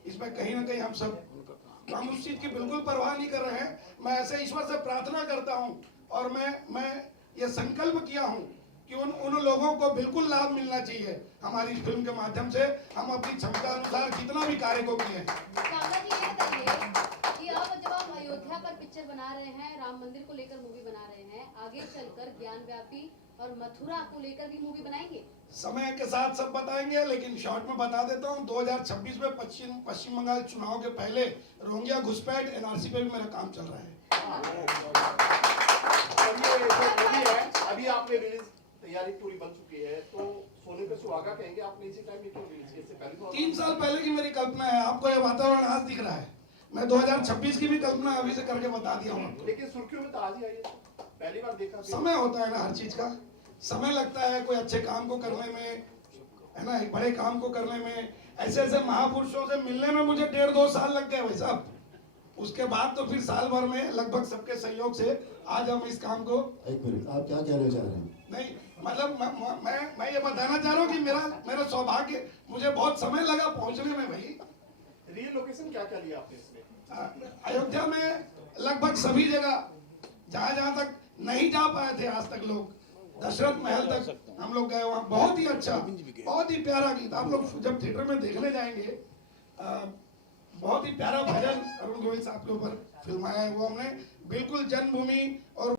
इसमें कहीं ना कहीं हम उस चीज की बिल्कुल परवाह नहीं कर रहे हैं। मैं ऐसे ईश्वर से प्रार्थना करता हूं और मैं ये संकल्प किया हूं कि उन लोगों को बिल्कुल लाभ मिलना चाहिए हमारी फिल्म के माध्यम से। हम अपनी क्षमता अनुसार जितना भी कार्य को किए हैं। कामना जी, ये बताइए कि अब जब आप अयोध्या पर पिक्चर बना रहे हैं, राम मंदिर को लेकर मूवी बना रहे हैं, आगे चलकर ज्ञान व्यापी और मथुरा को लेकर भी मूवी बनाएंगे? समय के साथ सब बताएंगे, लेकिन शॉर्ट में बता देता हूँ 2026 में पश्चिम बंगाल चुनाव के पहले रोहिंग्या घुसपैठ एनआरसी पे भी मेरा काम चल रहा है। अभी आपने रिलीज तैयारी पूरी बन चुकी है, तो सोने पे सुहागा कहेंगे आपने इसी टाइम में क्यों रिलीज किया? इससे पहले 3 साल पहले की मेरी कल्पना है, आपको ये वातावरण आज दिख रहा है, मैं 2026 की भी कल्पना अभी से करके बता दिया हूँ। लेकिन सुर्खियों में तो आज ही आई है, पहली बार देखा। समय होता है ना, हर चीज का समय लगता है, कोई अच्छे काम को करने में, है ना, एक बड़े काम को करने में। ऐसे महापुरुषों से मिलने में मुझे 1.5-2 साल लग गए भाई साहब, उसके बाद तो फिर साल भर में लगभग सबके सहयोग से आज हम इस काम को। 1 मिनट, आप क्या कहना चाह रहे हैं? नहीं मतलब मैं ये बताना चाह रहा हूँ कि मेरा सौभाग्य, मुझे बहुत समय लगा पहुंचने में भाई। रियल लोकेशन क्या क्या लिया आपने इसमें? अयोध्या में लगभग सभी जगह जहाँ तक नहीं जा पाए थे आज तक लोग, दशरथ महल तक हम लोग गए, वहाँ बहुत ही अच्छा, बहुत ही प्यारा गीत, आप लोग जब थिएटर में देखने जाएंगे, बहुत ही प्यारा भजन अरुण गोविल साहब के ऊपर फिल्माया है, वो हमने बिल्कुल जन्मभूमि और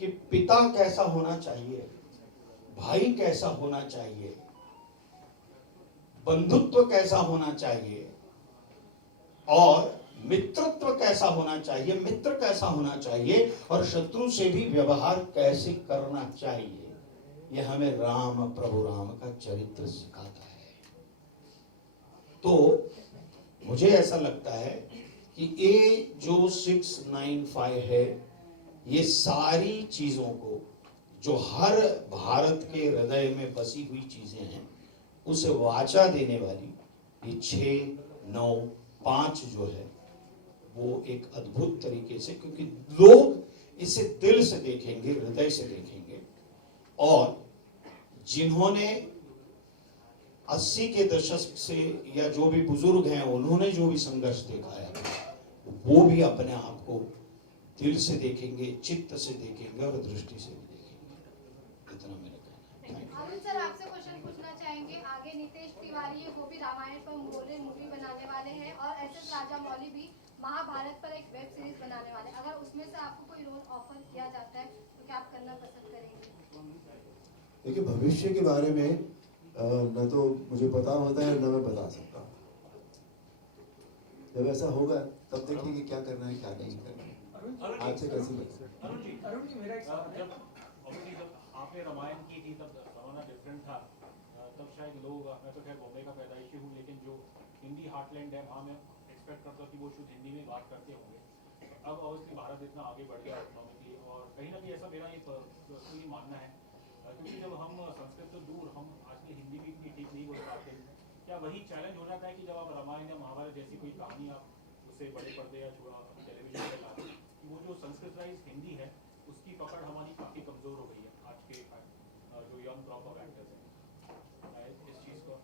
कि पिता कैसा होना चाहिए, भाई कैसा होना चाहिए, बंधुत्व कैसा होना चाहिए, और मित्रत्व कैसा होना चाहिए, मित्र कैसा होना चाहिए, और शत्रु से भी व्यवहार कैसे करना चाहिए, यह हमें राम, प्रभु राम का चरित्र सिखाता है। तो मुझे ऐसा लगता है कि ये जो 695 है, ये सारी चीजों को, जो हर भारत के हृदय में बसी हुई चीजें हैं, उसे वाचा देने वाली ये 6, 9, 5 जो है, वो एक अद्भुत तरीके से, क्योंकि लोग इसे दिल से देखेंगे, हृदय से देखेंगे। और जिन्होंने 80 के दशक से, या जो भी बुजुर्ग हैं, उन्होंने जो भी संघर्ष दिखाया वो भी अपने आप को दिल से देखेंगे, चित्त से देखेंगे और दृष्टि से भी देखेंगे। इतना मेरा कहना है। अरुण सर, आपसे क्वेश्चन पूछना चाहेंगे। आगे नितेश तिवारी है, वो भी रामायण पर मूवी बनाने वाले हैं, और एस.एस. राजामौली भी महाभारत पर एक वेब सीरीज बनाने वाले हैं। अगर उसमें से आपको कोई रोल ऑफर किया जाता है तो क्या आप करना पसंद करेंगे? देखिए, भविष्य के बारे में न तो मुझे पता होता है, न मैं बता सकता। जब ऐसा होगा तब देखिए कि क्या करना है, क्या नहीं करना है। आज से कैसे अरुण जी, मेरा एक सवाल है। जब आपने रामायण की थी तब जमाना डिफरेंट था, तब शायद लोग, मैं तो खैर बॉम्बे का पैदाइशी हूँ, लेकिन जो हिंदी हार्टलैंड है वहाँ मैं एक्सपेक्ट करता हूँ कि वो शुद्ध हिंदी में बात करते होंगे। अब ऑब्वियसली भारत इतना आगे बढ़ गया इकोनॉमिकली, और कहीं ना कहीं ऐसा मेरा एक पर्सनली मानना है, क्योंकि जब हम संस्कृत से दूर, हम आजकल हिंदी भी इतनी ठीक नहीं बोल पाते, क्या वही चैलेंज हो जाता है कि जब आप रामायण या महाभारत जैसी कोई कहानी आप उसे बड़े पर्दे या टेलीविजन पे लाते हैं, वो जो संस्कृतराइज हिंदी है उसकी पकड़ हमारी काफ़ी कमज़ोर हो गई है आज के जो यंग क्रॉप ऑफ एक्टर्स हैं इस चीज़ को।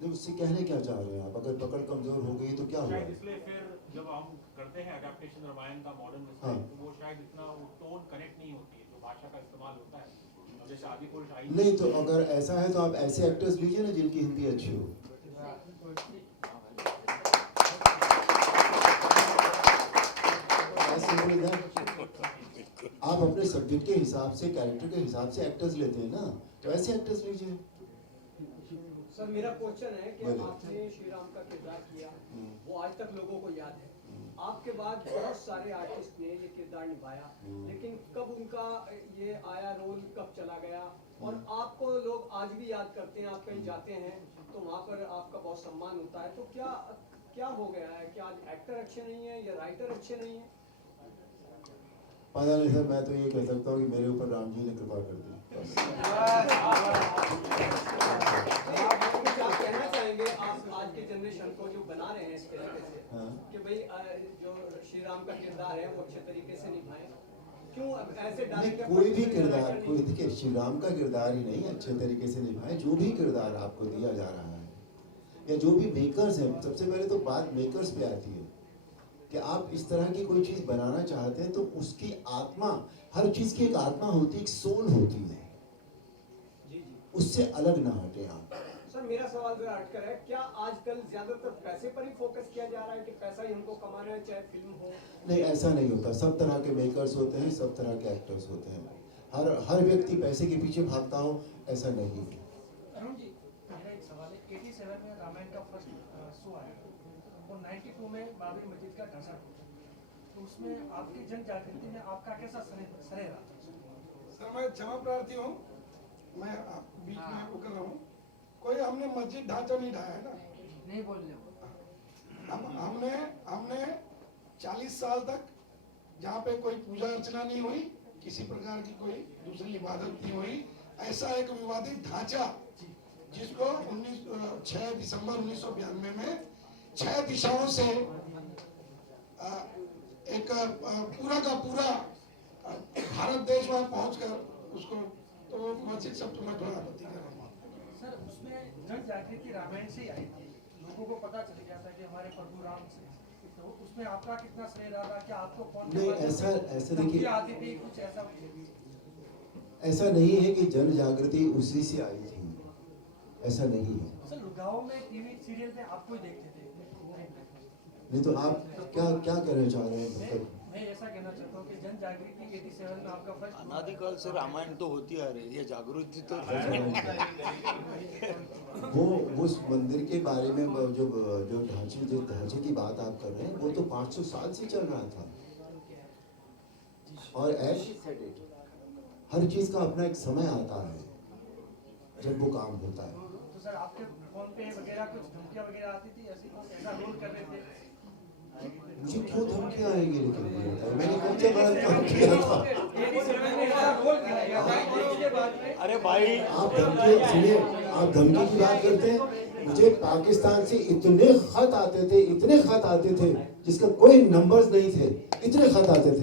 नहीं, उससे कहने क्या चाह रहे हैं आप? अगर पकड़ कमजोर हो गई तो क्या हुआ? इसलिए फिर जब हम करते हैं अडेप्टेशन रामायण का मॉडर्न, तो वो शायद इतना टोन कनेक्ट नहीं होती है, जो भाषा का इस्तेमाल होता है। जैसे आदि पुरुष आई नहीं, तो अगर ऐसा है तो आप ऐसे एक्टर्स लीजिए ना जिनकी हिंदी अच्छी हो। आप अपने सब्जेक्ट के हिसाब से, कैरेक्टर के हिसाब से एक्टर्स लेते हैं ना, तो ऐसे एक्टर्स लीजिए। सर, मेरा क्वेश्चन है कि आपने श्री राम का किरदार किया, वो आज तक लोगों को याद है। आपके बाद बहुत सारे आर्टिस्ट ने ये किरदार निभाया, लेकिन कब उनका ये आया रोल, कब चला गया, और आपको लोग आज भी याद करते हैं। आप कहीं जाते हैं तो वहाँ पर आपका बहुत सम्मान होता है, तो क्या हो गया है? क्या आज एक्टर अच्छे नहीं है या राइटर अच्छे नहीं है? पता नहीं सर, मैं तो ये कह सकता हूँ कि मेरे ऊपर राम जी ने कृपा कर दी। आप कहना चाहेंगे आप आज के जनरेशन को जो बना रहे हैं इस तरीके से, कि भाई जो श्री राम का किरदार है वो अच्छे तरीके से निभाएं, क्यों ऐसे डालेंगे? कोई भी किरदार, कोई देखिए, श्री राम का किरदार ही नहीं अच्छे तरीके से निभाए, जो भी किरदार आपको दिया जा रहा है, या जो भी मेकर्स हैं, सबसे पहले तो बात मेकर्स पे आती है कि आप इस तरह की कोई चीज बनाना चाहते हैं तो उसकी आत्मा, हर चीज की एक आत्मा होती है, एक सोल होती है, उससे अलग ना हटे आप। सर, मेरा सवाल जरा हटकर है, क्या आजकल ज्यादातर पैसे पर ही फोकस किया जा रहा है कि पैसा ही हमको कमाना है, चाहे फिल्म हो? नहीं, ऐसा नहीं होता। सब तरह के मेकर्स होते हैं, सब तरह के एक्टर्स होते हैं। हर व्यक्ति पैसे के पीछे भागता हो, ऐसा नहीं है। अरुण जी, मेरा एक सवाल है। 87 में रामायण का फर्स्ट शो आया और 92 में बाबरी मस्जिद का ढांचा टूटा, तो उसमें आपकी जन जागृति में आपका कैसा सरे रहा? सर, मैं क्षमा प्रार्थी हूँ, मैं बीच में उकर रहा हूँ। कोई हमने मस्जिद ढांचा नहीं ढाया है ना, नहीं बोल रहे। हमने 40 साल तक जहाँ पे कोई पूजा अर्चना नहीं हुई, किसी प्रकार की कोई दूसरी इबादत नहीं हुई, ऐसा एक विवादित ढांचा जिसको 6 दिसंबर 1992 में 6 दिशाओं से एक पूरा का पूरा भारत देश वहाँ पहुंचकर उसको, तो मस्जिद सब तो मैं थोड़ा आपत्ति कर रहा हूँ। सर, उसमें जन जागृति रामायण से ही आई थी, लोगों को पता चल गया था कि हमारे प्रभु राम से, तो उसमें आपका कितना श्रेय रहा? क्या आपको कौन नहीं, ऐसा देखिए, आती थी कुछ ऐसा नहीं है कि जन जागृति उसी से आई थी, ऐसा नहीं है। सर, गाँव में टीवी सीरियल में आपको ही देखते थे। नहीं तो आप क्या कहना चाह रहे हैं? मतलब मैं ऐसा कहना चाहता हूँ कि जन जागृति 87 में आपका फर्स्ट अनादिकाल से रामायण तो होती आ रही है, ये जागृति तो वो उस मंदिर के बारे में जो ढांचे की बात आप कर रहे हैं, वो तो 500 साल से चल रहा था। और हर चीज का अपना एक समय आता है जब वो काम होता है। तो सर आपके फोन पे वगैरह कुछ धमकियां वगैरह आती थी, ऐसा रोल कर रहे थे? मुझे क्यों धमकियां आएंगी, लेकिन मैंने कौन सा गलत काम किया था? अरे भाई आप धमकी सुनिए, आप धमकी की बात करते हैं। मुझे पाकिस्तान से इतने खत आते थे जिसका कोई नंबर्स नहीं थे, इतने खत आते थे।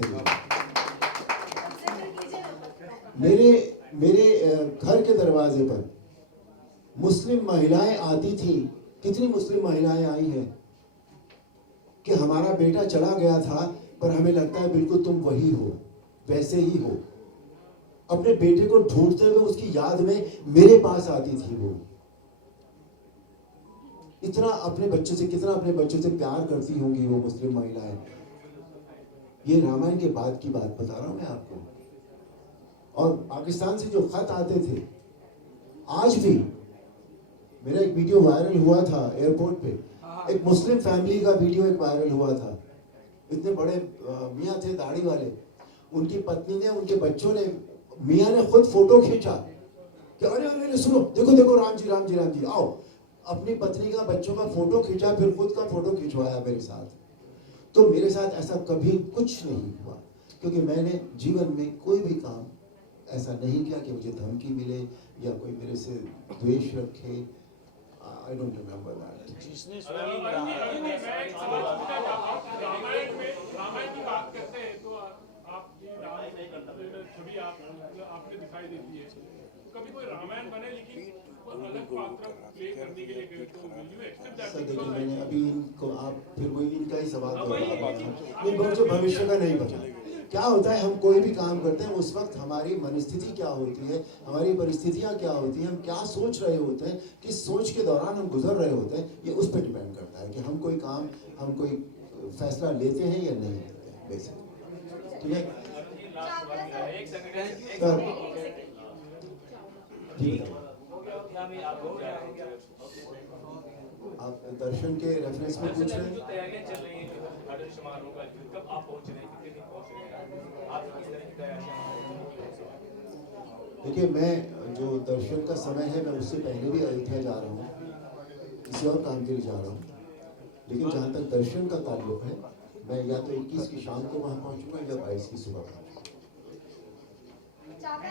मेरे घर के दरवाजे पर मुस्लिम महिलाएं आती थी। कितनी मुस्लिम महिलाएं आई हैं कि हमारा बेटा चला गया था, पर हमें लगता है बिल्कुल तुम वही हो, वैसे ही हो। अपने बेटे को ढूंढते हुए उसकी याद में मेरे पास आती थी वो। कितना अपने बच्चों से प्यार करती होंगी वो मुस्लिम महिलाएं। ये रामायण के बाद की बात बता रहा हूं मैं आपको। और पाकिस्तान से जो खत आते थे, आज भी मेरा एक वीडियो वायरल हुआ था एयरपोर्ट पे, एक मुस्लिम फैमिली का वीडियो एक वायरल हुआ था। इतने बड़े मियाँ थे दाढ़ी वाले, उनकी पत्नी ने, उनके बच्चों ने, मियाँ ने खुद फोटो खींचा कि अरे सुनो, देखो राम जी आओ। अपनी पत्नी का, बच्चों का फोटो खींचा, फिर खुद का फोटो खिंचवाया मेरे साथ। तो मेरे साथ ऐसा कभी कुछ नहीं हुआ, क्योंकि मैंने जीवन में कोई भी काम ऐसा नहीं किया कि मुझे धमकी मिले या कोई मेरे से द्वेष रखे। I don't remember that. जिसने रामायण की बात करते हैं तो आपकी छवि आपने दिखाई देती है। कभी कोई रामायण बने लेकिन अलग पात्र प्ले करने के लिए गए तो will you accept that? Sir देखिए, मैंने अभी इनको, आप फिर वही इनका ही सवाल मुझे भविष्य का नहीं पता। क्या होता है, हम कोई भी काम करते हैं उस वक्त हमारी मनस्थिति क्या होती है, हमारी परिस्थितियां क्या होती हैं, हम क्या सोच रहे होते हैं, किस सोच के दौरान हम गुजर रहे होते हैं, ये उस पर डिपेंड करता है कि हम कोई फैसला लेते हैं या नहीं लेते हैं। बेसिक ठीक है। आप दर्शन के रेफरेंस में पूछ रहे हैं? देखिए, मैं जो दर्शन का समय है, मैं उससे पहले भी अयोध्या जा रहा हूँ, किसी और काम के लिए जा रहा हूँ। लेकिन जहाँ तक दर्शन का ताल्लुक है, मैं या तो 21 की शाम को वहाँ पहुँचूंगा या 22 की सुबह पहुँचूंगा।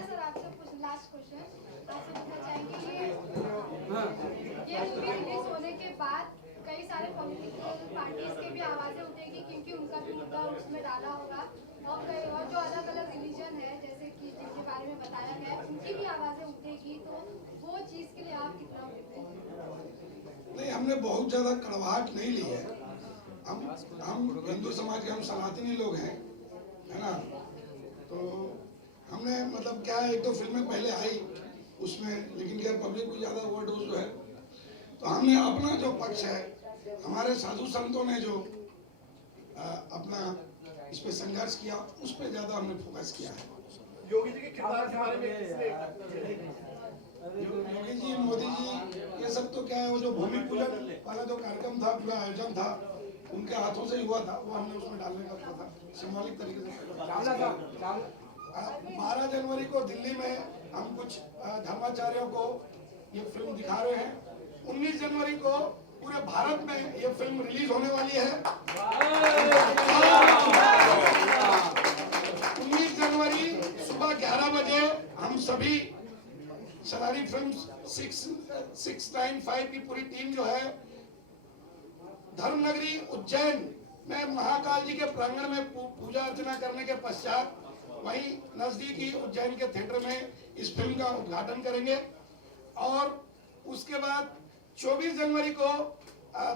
सर आपसे कुछ लास्ट क्वेश्चन आपसे पूछना चाहेंगे, ये मूवी रिलीज होने के बाद कई सारे पॉलिटिकल पार्टीज के भी आवाजें उठेगी, क्योंकि उनका भी मुद्दा उसमें डाला होगा, और जो अलग अलग रिलीजन है जैसे कि जिनके बारे में बताया गया, उनकी भी आवाजें उठेगी। तो वो चीज के लिए आप कितना नहीं, हमने बहुत ज्यादा कड़वाहट नहीं ली है। हम हिंदू समाज के, हम सनातनी लोग हैं, है ना। तो हमने मतलब क्या है, एक तो फिल्में पहले आई उसमें, लेकिन क्या पब्लिक को ज्यादा ओवरडोज जो है, तो हमने अपना जो पक्ष है, हमारे साधु संतों ने जो अपना इस पे संघर्ष किया, उस पे ज्यादा हमने फोकस किया है। योगी जी के किरदार के बारे में योगी जी, मोदी जी, ये सब तो क्या है, वो जो भूमि पूजन वाला जो कार्यक्रम था, पूरा आयोजन था, उनके हाथों से ही हुआ था, वो हमने उसमें डालने का था, सिंबॉलिक तरीके से। 12 जनवरी को दिल्ली में हम कुछ धर्माचार्यों को ये फिल्म दिखा रहे हैं। 19 जनवरी को पूरे भारत में ये फिल्म रिलीज होने वाली है। 19 जनवरी सुबह 11 बजे हम सभी सरारी फिल्म्स 695 की पूरी टीम जो है, धर्मनगरी उज्जैन में महाकाल जी के प्रांगण में पूजा अर्चना करने के पश्चात वहीं नजदीकी उज्जैन के थिएटर में इस फिल्म का उद्घाटन करेंगे। और उसके बाद 24 जनवरी को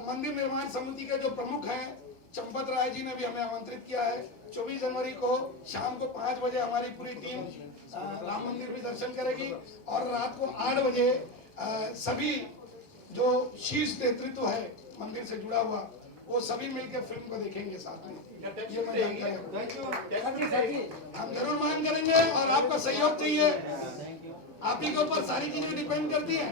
मंदिर निर्माण समिति के जो प्रमुख हैं चंपत राय जी ने भी हमें आमंत्रित किया है। 24 जनवरी को शाम को 5 बजे हमारी पूरी टीम राम मंदिर भी दर्शन करेगी, और रात को 8 बजे सभी जो शीर्ष नेतृत्व है मंदिर से जुड़ा हुआ, वो सभी मिलकर फिल्म को देखेंगे साथ में। ये मैं जानकारी हम जरूर मांग करेंगे और आपका सहयोग चाहिए। आप ही के ऊपर सारी चीजें डिपेंड करती हैं।